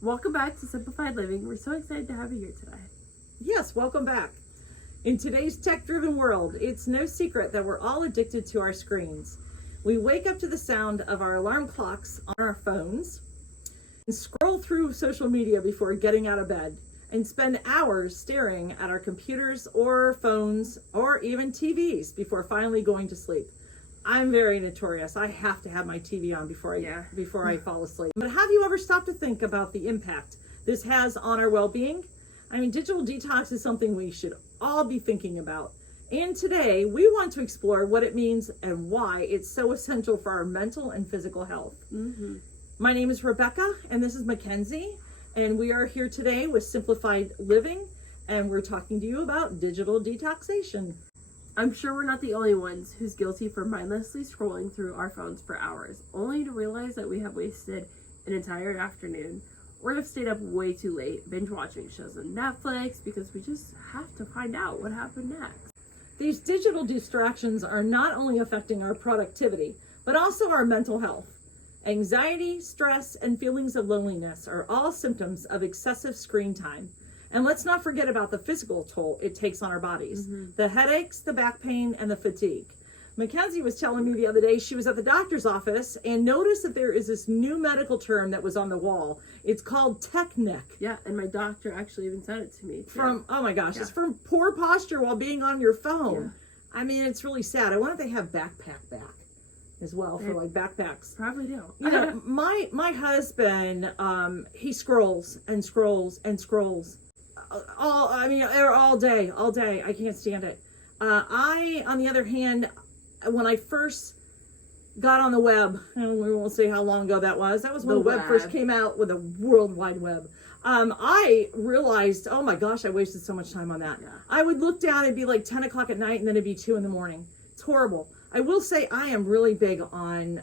Welcome back to Simplified Living. We're so excited to have you here today. Yes, welcome back. In today's tech-driven world, it's no secret that we're all addicted to our screens. We wake up to the sound of our alarm clocks on our phones and scroll through social media before getting out of bed and spend hours staring at our computers or phones or even TVs before finally going to sleep. I'm very notorious. I have to have my TV on before I fall asleep. But have you ever stopped to think about the impact this has on our well-being? I mean, digital detox is something we should all be thinking about. And today, we want to explore what it means and why it's so essential for our mental and physical health. Mm-hmm. My name is Rebecca, and this is Mackenzie, and we are here today with Simplified Living, and we're talking to you about digital detoxation. I'm sure we're not the only ones who's guilty for mindlessly scrolling through our phones for hours, only to realize that we have wasted an entire afternoon or have stayed up way too late binge watching shows on Netflix because we just have to find out what happened next. These digital distractions are not only affecting our productivity, but also our mental health. Anxiety, stress, and feelings of loneliness are all symptoms of excessive screen time. And let's not forget about the physical toll it takes on our bodies. Mm-hmm. The headaches, the back pain, and the fatigue. Mackenzie was telling me the other day she was at the doctor's office and noticed that there is this new medical term that was on the wall. It's called tech neck. Yeah, and my doctor actually even sent it to me. Oh my gosh, it's from poor posture while being on your phone. Yeah. I mean, it's really sad. I wonder if they have backpack back as well for like backpacks. Probably do. You know, my husband, he scrolls and scrolls and scrolls. All day. I can't stand it. I, on the other hand, when I first got on the web, and we won't say how long ago that was when the web first came out with the World Wide Web. I realized, oh my gosh, I wasted so much time on that. Yeah. I would look down, it'd be like 10 o'clock at night, and then it'd be 2 a.m. It's horrible. I will say I am really big on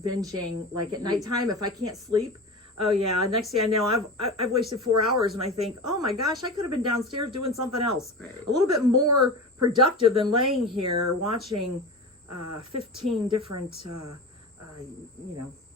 binging, like at nighttime if I can't sleep. Oh yeah, next thing I know, I've wasted 4 hours, and I think, oh my gosh, I could have been downstairs doing something else. Right. A little bit more productive than laying here watching 15 different,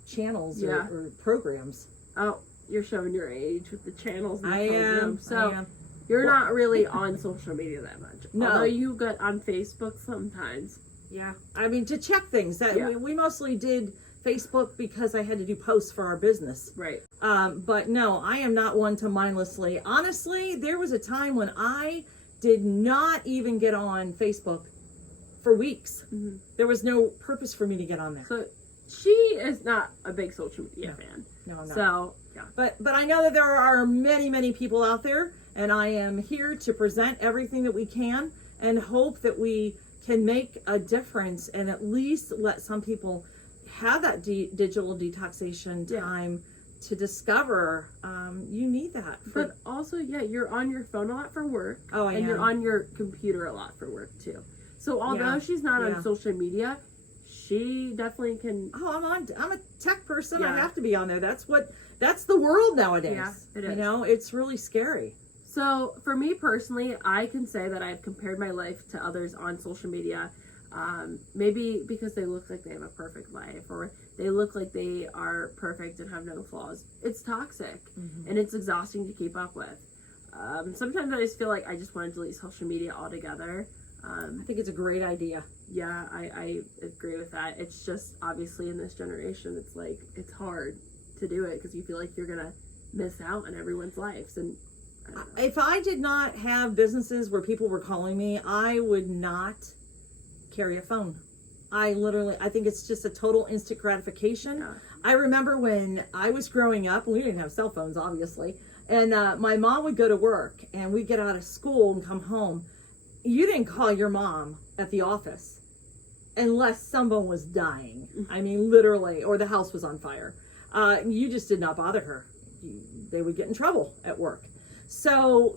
channels or programs. Oh, you're showing your age with the channels and the I programs. am. You're not really on social media that much. No. Although you get on Facebook sometimes. Yeah. I mean, to check things. We mostly did Facebook because I had to do posts for our business. Right. But no, I am not one to mindlessly. Honestly, there was a time when I did not even get on Facebook for weeks. Mm-hmm. There was no purpose for me to get on there. So she is not a big social media fan. No, I'm not. So, yeah. But I know that there are many, many people out there, and I am here to present everything that we can and hope that we can make a difference and at least let some people have that digital detoxation time to discover. You need that. But also, you're on your phone a lot for work. Oh, I And am. you're on your computer a lot for work, too. So, although she's not on social media, she definitely can... Oh, I'm a tech person. Yeah. I have to be on there. That's the world nowadays. Yeah, it is. You know, it's really scary. So, for me personally, I can say that I've compared my life to others on social media. Maybe because they look like they have a perfect life, or they look like they are perfect and have no flaws. It's toxic, and it's exhausting to keep up with. Sometimes I just feel like I just want to delete social media altogether. I think it's a great idea. Yeah, I agree with that. It's just, obviously in this generation, it's like, it's hard to do it because you feel like you're going to miss out on everyone's lives. And if I did not have businesses where people were calling me, I would not carry a phone. I think it's just a total instant gratification. Yeah. I remember when I was growing up, we didn't have cell phones, obviously, and my mom would go to work, and we'd get out of school and come home. You didn't call your mom at the office unless someone was dying. I mean, literally, or the house was on fire. You just did not bother her. They would get in trouble at work. So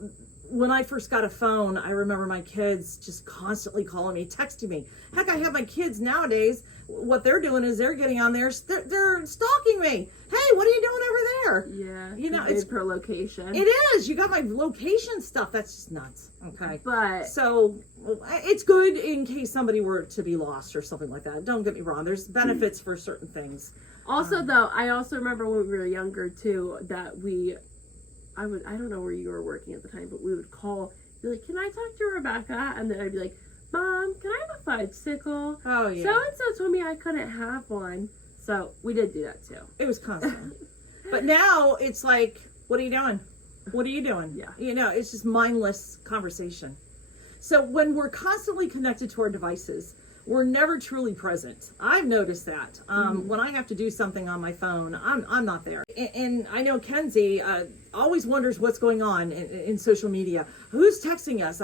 when I first got a phone, I remember my kids just constantly calling me, texting me. Heck, I have my kids nowadays. What they're doing is they're getting on there. They're stalking me. Hey, what are you doing over there? Yeah, you know, it's per location. It is. You got my location stuff. That's just nuts. Okay, but so it's good in case somebody were to be lost or something like that. Don't get me wrong. There's benefits for certain things, Also, though, I also remember when we were younger too that I don't know where you were working at the time, but we would call, be like, "Can I talk to Rebecca?" And then I'd be like, "Mom, can I have a bicycle? Oh, yeah. So and so told me I couldn't have one." So we did do that too. It was constant. But now it's like, what are you doing? What are you doing? Yeah. You know, it's just mindless conversation. So when we're constantly connected to our devices, we're never truly present. I've noticed that. When I have to do something on my phone, I'm not there. And I know Kenzie always wonders what's going on in social media. Who's texting us?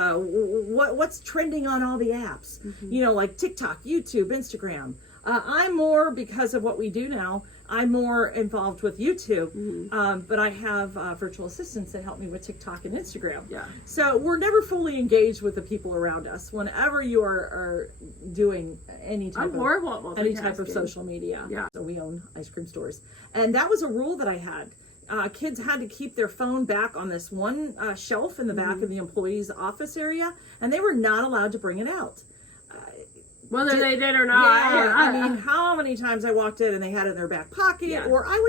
What's trending on all the apps? You know, like TikTok, YouTube, Instagram. I'm more, because of what we do now, I'm more involved with YouTube, but I have virtual assistants that help me with TikTok and Instagram. Yeah. So we're never fully engaged with the people around us. Whenever you are doing any type of social media. Yeah. So we own ice cream stores, and that was a rule that I had. Kids had to keep their phone back on this one shelf in the back of the employee's office area, and they were not allowed to bring it out. Whether they did or not. Yeah, I mean, how many times I walked in and they had it in their back pocket, or I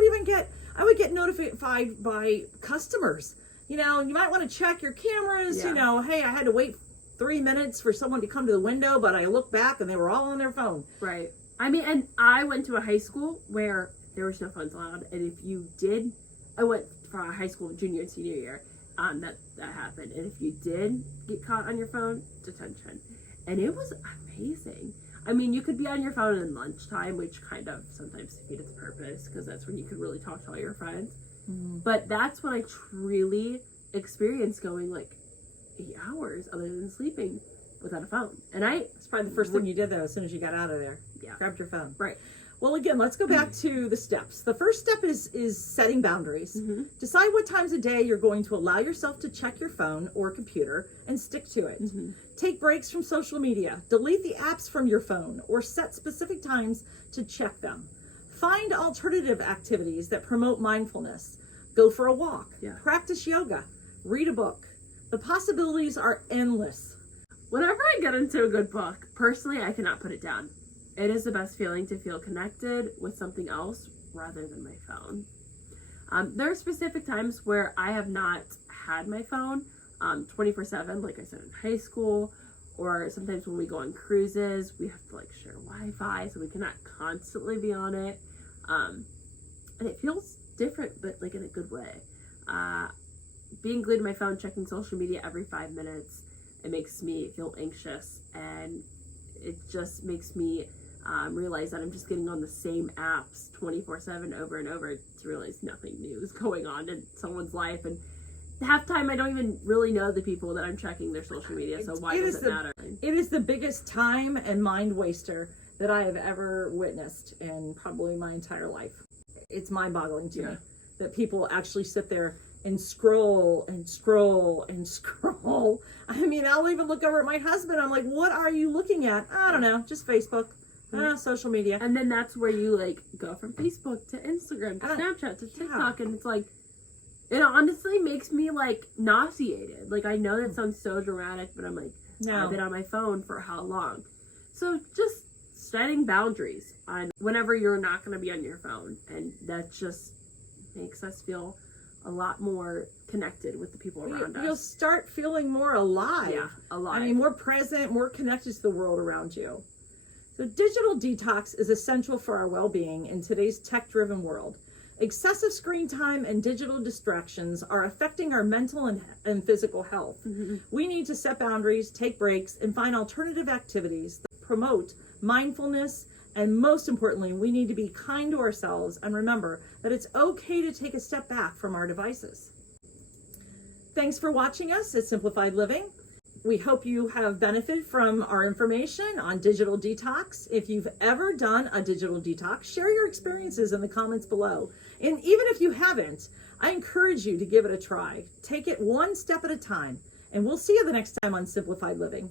would get notified by customers. You know, you might want to check your cameras. Yeah. You know, hey, I had to wait 3 minutes for someone to come to the window, but I looked back and they were all on their phone. Right. I mean, and I went to a high school where there was no phones allowed, and if you did, I went from a high school junior and senior year. That happened, and if you did get caught on your phone, detention. And it was amazing. I mean, you could be on your phone in lunchtime, which kind of sometimes defeated the purpose, because that's when you could really talk to all your friends. But that's when I truly experienced going like 8 hours other than sleeping without a phone. And It's probably the first thing you did, though, as soon as you got out of there. Yeah. Grabbed your phone. Right. Well, again, let's go back to the steps. The first step is setting boundaries. Decide what times a day you're going to allow yourself to check your phone or computer and stick to it. Take breaks from social media. Delete the apps from your phone or set specific times to check them. Find alternative activities that promote mindfulness. Go for a walk. Yeah. Practice yoga. Read a book. The possibilities are endless. Whenever I get into a good book, personally, I cannot put it down. It is the best feeling to feel connected with something else rather than my phone. There are specific times where I have not had my phone 24/7, like I said, in high school, or sometimes when we go on cruises, we have to like share Wi-Fi, so we cannot constantly be on it. And it feels different, but like in a good way. Being glued to my phone, checking social media every 5 minutes, it makes me feel anxious, and it just makes me realize that I'm just getting on the same apps 24/7 over and over to realize nothing new is going on in someone's life. And half the time I don't even really know the people that I'm checking their social media, so why does it matter? It is the biggest time and mind waster that I have ever witnessed in probably my entire life. It's mind-boggling to me that people actually sit there and scroll and scroll and scroll. I mean, I'll even look over at my husband. I'm like, what are you looking at? I don't know, just Facebook. Social media. And then that's where you like go from Facebook to Instagram to Snapchat to TikTok, and it's like, it honestly makes me like nauseated. Like, I know that sounds so dramatic, but I'm like, I've been on my phone for how long? So just setting boundaries on whenever you're not going to be on your phone, and that just makes us feel a lot more connected with the people around us. You'll start feeling more alive. Yeah, alive. I mean, more present, more connected to the world around you. So digital detox is essential for our well-being in today's tech-driven world. Excessive screen time and digital distractions are affecting our mental and physical health. We need to set boundaries, take breaks, and find alternative activities that promote mindfulness. And most importantly, we need to be kind to ourselves and remember that it's okay to take a step back from our devices. Thanks for watching us at Simplified Living. We hope you have benefited from our information on digital detox. If you've ever done a digital detox, share your experiences in the comments below. And even if you haven't, I encourage you to give it a try. Take it one step at a time. And we'll see you the next time on Simplified Living.